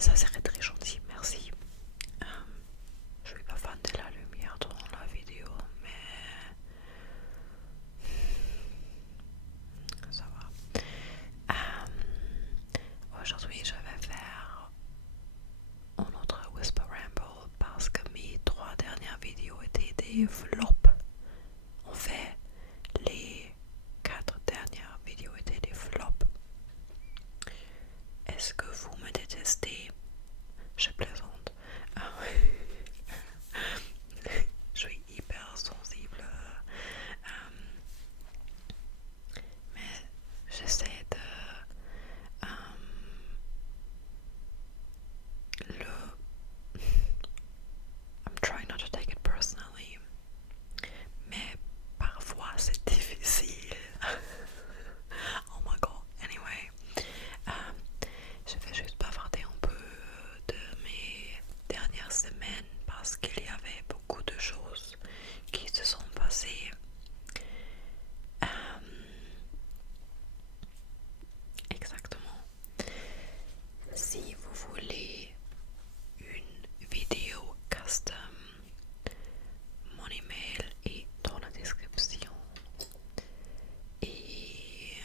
Ça serait très gentil, merci. Euh, je suis pas fan de la lumière dans la vidéo, mais ça va. Aujourd'hui, je vais faire un autre Whisper Ramble parce que mes 3 dernières vidéos étaient des flops. En fait, les 4 dernières vidéos étaient des flops. Est-ce que vous me détestez? Je plaisante. Ah ouais. Je suis hyper sensible. Mais j'essaie de le. I'm trying not to take it personally. Mais parfois c'est difficile. Oh my god. Anyway. Je vais juste bavarder un peu de mes dernières semaines parce qu'il y avait beaucoup de choses qui se sont passées. Exactement. Si vous voulez une vidéo custom, mon email est dans la description. Et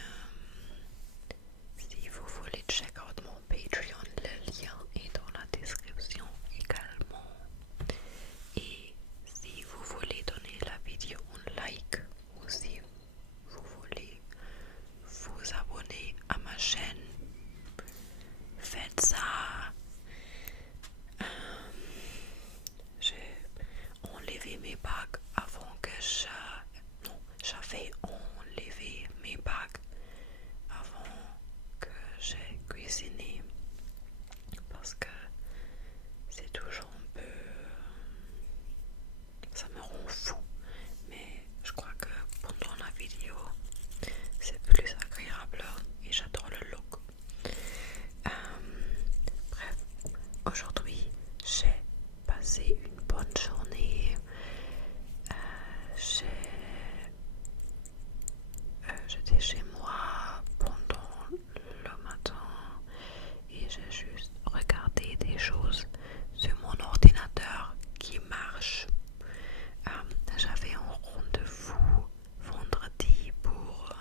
si vous voulez check out mon Patreon, le lien est dans la description également. Et si vous voulez donner la vidéo un like ou si vous voulez vous abonner à ma chaîne, faites ça. J'ai enlevé mes bagues avant que non, j'avais enlevé mes bagues avant que j'ai cuisiné parce que c'est toujours un peu. Ça me rend fou, mais je crois que pendant la vidéo c'est plus agréable et j'adore le look. Bref, aujourd'hui j'ai passé une bonne journée. J'étais chez moi pendant le matin et j'ai juste regardé des choses sur mon ordinateur qui marche. J'avais un rendez-vous vendredi pour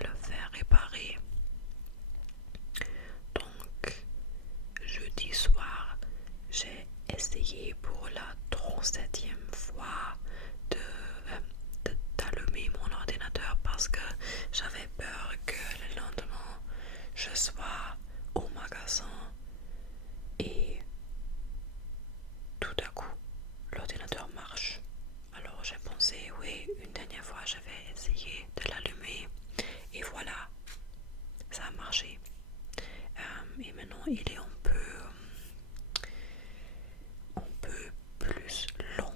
le faire réparer. Donc, jeudi soir, j'ai essayé pour la 37e fois d'allumer mon ordinateur parce que j'avais peur que le lendemain je sois au magasin et tout à coup l'ordinateur marche. Alors j'ai pensé oui, une dernière fois je vais essayer de l'allumer et voilà, ça a marché. Et maintenant il est un peu plus long,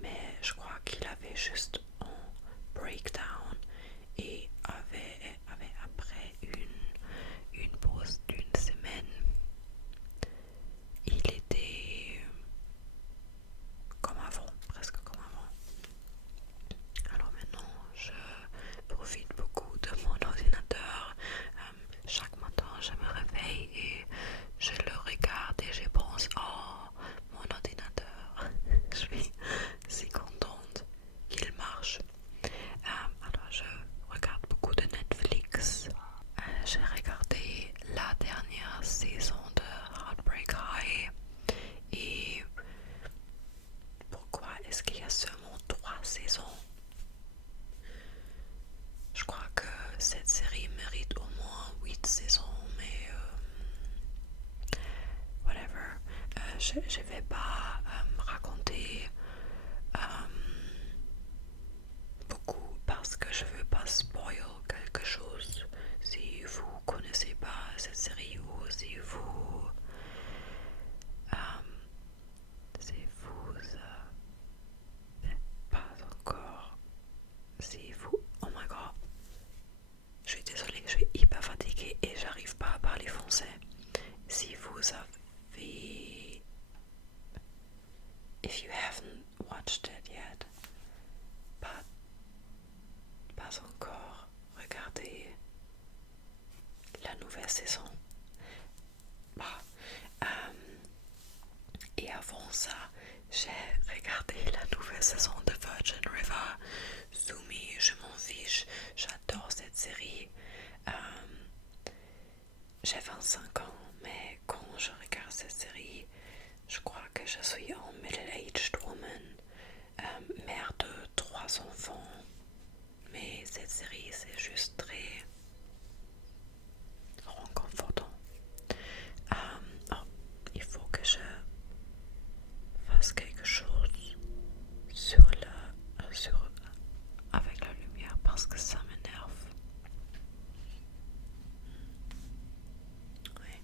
mais je crois qu'il avait juste un breakdown et avait après une pause d'une semaine, il était comme avant, presque comme avant. Alors maintenant je profite beaucoup de mon ordinateur. Chaque matin je me réveille et je le regarde et je pense oh mon ordinateur. Je suis si contente qu'il marche. Alors je regarde beaucoup de Netflix. J'ai regardé la dernière saison de Heartbreak High. Et pourquoi est-ce qu'il y a seulement 3 saisons? Je crois que cette série mérite au moins 8 saisons, mais whatever. Je vais pas raconter beaucoup parce que je veux pas spoil quelque chose. Si vous connaissez pas cette série ou si vous pas encore, si vous, oh my god, je suis désolée, je suis hyper fatiguée et j'arrive pas à parler français. Si vous avez j'ai regardé la nouvelle saison de Virgin River. Sumi, je m'en fiche, j'adore cette série. Euh, j'ai 25 ans, mais quand je regarde cette série, je crois que je suis en middle-aged woman, mère de 3 enfants. Mais cette série, c'est juste très réconfortant. Oh, il faut que je fasse quelque chose avec la lumière parce que ça m'énerve. Ouais.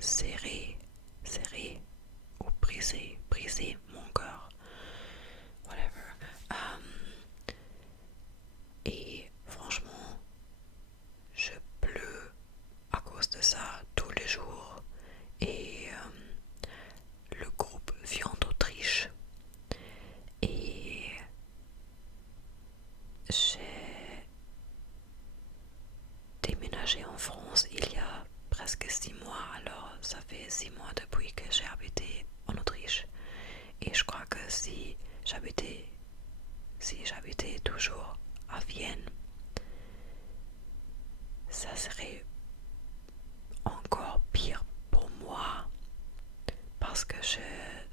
serrer ou briser mon cœur, whatever. Et franchement, je pleure à cause de ça tous les jours. Et le groupe vit en Autriche. Et j'ai déménagé en France il y a presque 6 mois. Alors ça fait 6 mois depuis que j'ai habité en Autriche. Et je crois que si j'habitais toujours à Vienne, ça serait encore pire pour moi parce que je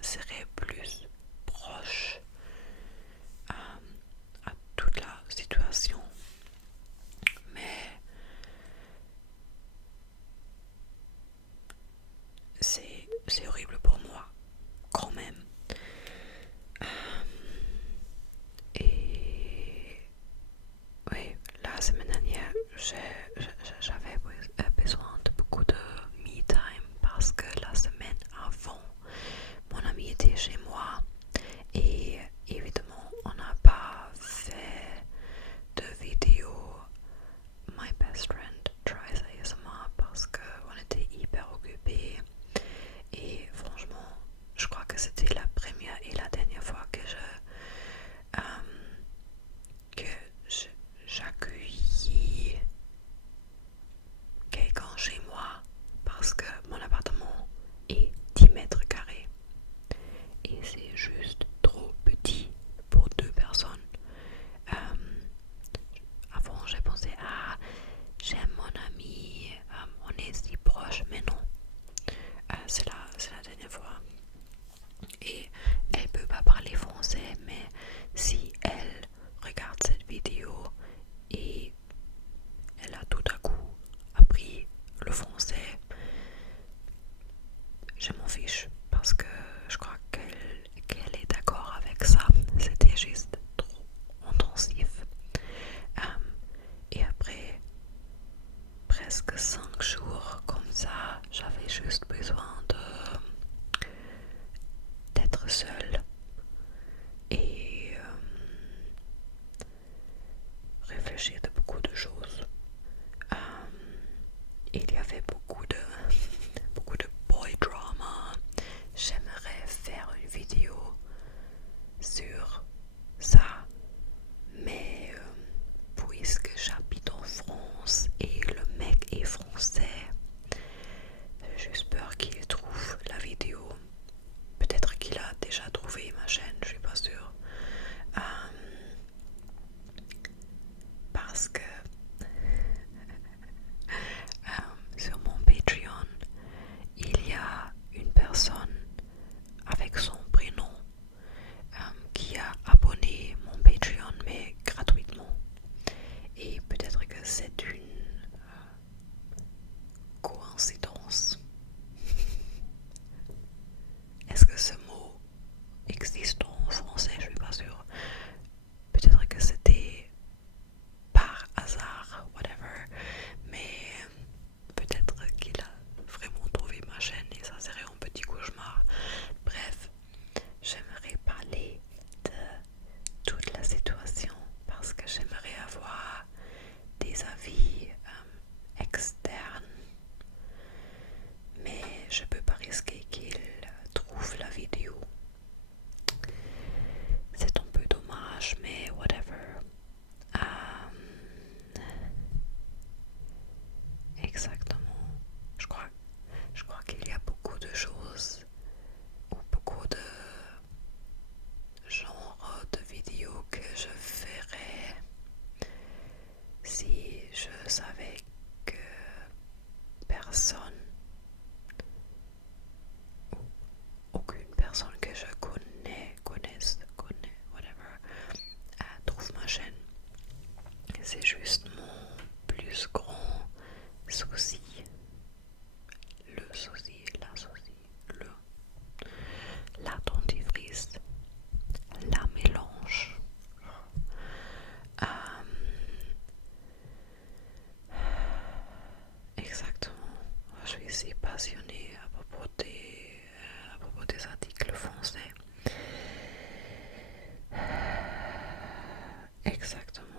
serais plus proche à toute la situation. Mais c'est horrible pour moi quand même. Et oui, la semaine dernière, j'avais besoin de beaucoup de me time parce que la semaine avant, mon ami était chez moi et évidemment, on n'a pas fait de vidéo My Best Friend Tries ASMR parce qu'on était hyper occupés et franchement, français. Exactement.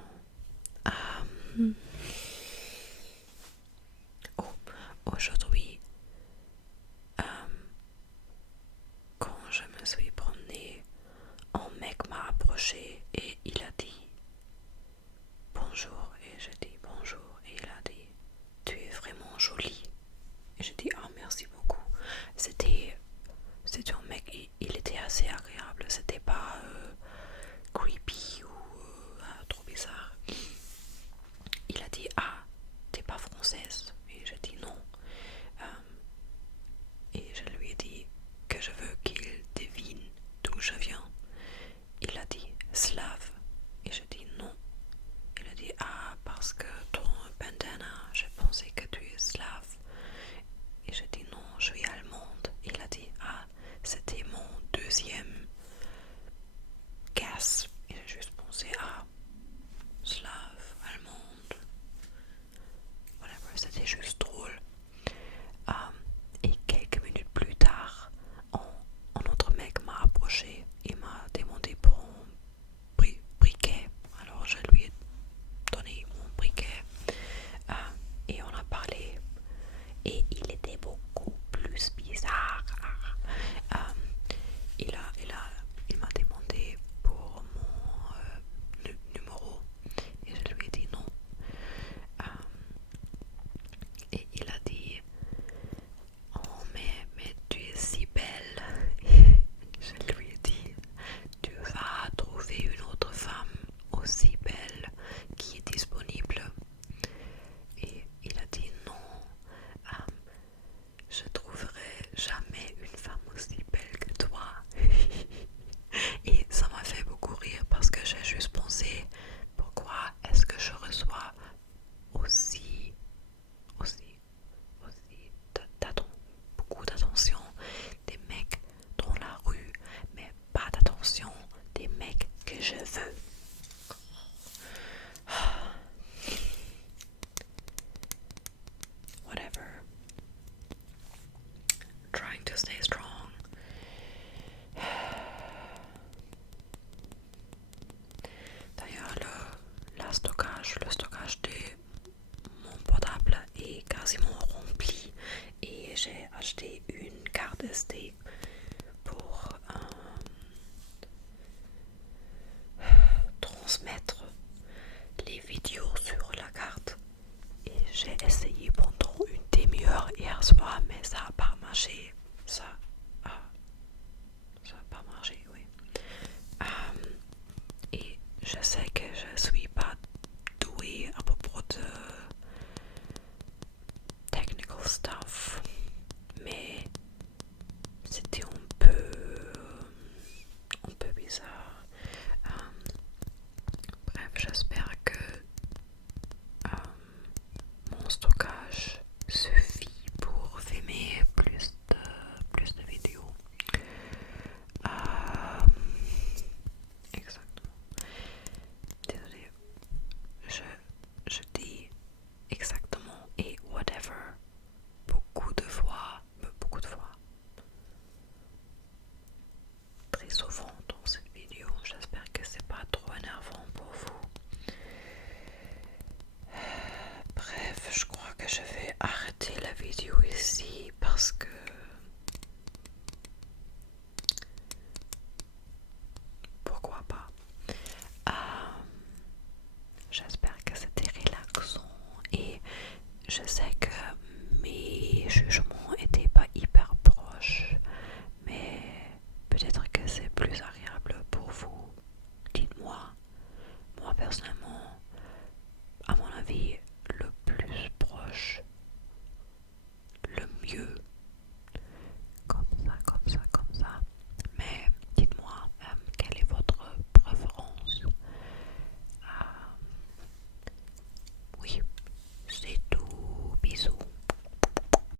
Aujourd'hui, quand je me suis promenée, un mec m'a approché et il a dit bonjour, et j'ai dit bonjour, et il a dit tu es vraiment jolie, et j'ai dit ah merci beaucoup. C'était un mec, il était assez agréable, c'était pas creepy ou trop bizarre. Il a dit ah t'es pas française, et j'ai dit non. Et je lui ai dit que je veux qu'il devine d'où je viens. Il a dit slave, et je dis non. Il a dit ah parce que ton bandana, je pensais que tu es slave. Et je dis non, je suis allemande. Il a dit ah c'était mon deuxième guess. Et j'ai juste pensé ah slave, allemande, whatever, c'était juste drôle. Et quelques minutes plus tard, un autre mec m'a approché et m'a demandé pour un briquet. Alors je lui ai donné mon briquet et on a parlé. Et il était beaucoup plus bizarre. Il m'a demandé pour mon numéro et je lui ai dit non. Et il a dit oh mais tu es si belle. Et je lui ai dit tu vas trouver une autre femme aussi belle qui est disponible. Et il a dit non, je trouverai jamais une femme aussi belle que toi. Et ça m'a fait beaucoup rire parce que j'ai juste pensé pourquoi est-ce que je reçois aussi beaucoup d'attention des mecs dans la rue, mais pas d'attention des mecs que je veux. Whatever. Trying to stay strong. D'ailleurs, le stockage de mon portable est quasiment rempli et j'ai acheté une carte SD pour transmettre les vidéos sur la carte. Et j'ai essayé pendant une demi-heure hier soir, mais ça n'a pas marché. Ça n'a pas marché, oui. Et je sais que je suis pas douée à propos de technical stuff, mais c'était un peu bizarre. Bref, j'espère que mon stockage suffit pour filmer plus de vidéos. Exactement. Désolée, je dis exactement et whatever beaucoup de fois, très souvent dans cette vidéo. J'espère que c'est pas trop énervant pour vous. Bref, je crois que je vais arrêter la vidéo ici parce que pourquoi pas. J'espère que c'était relaxant et je sais